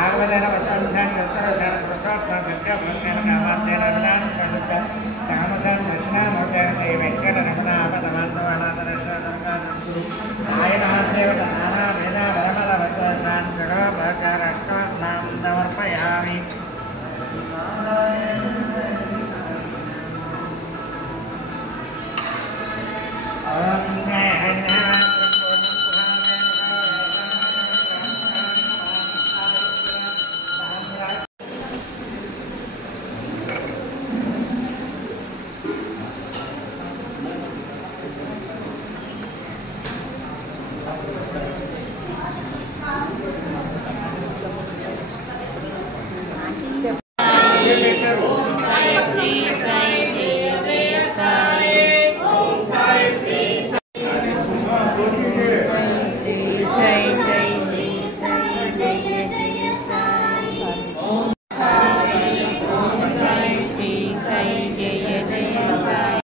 आगमनेन वचनधान यस्तरधान प्रसादं सत्यभक्तेन कामार्थेन विदान प्रयुक्त कामदान कृष्णामोदयन श्री वेंकटरमण आपदमान्तवाणादर्शनं गुरु आयनादेव नाना वेदा वरमल वचनान् जगपकारष्टात्मां समर्पयामि।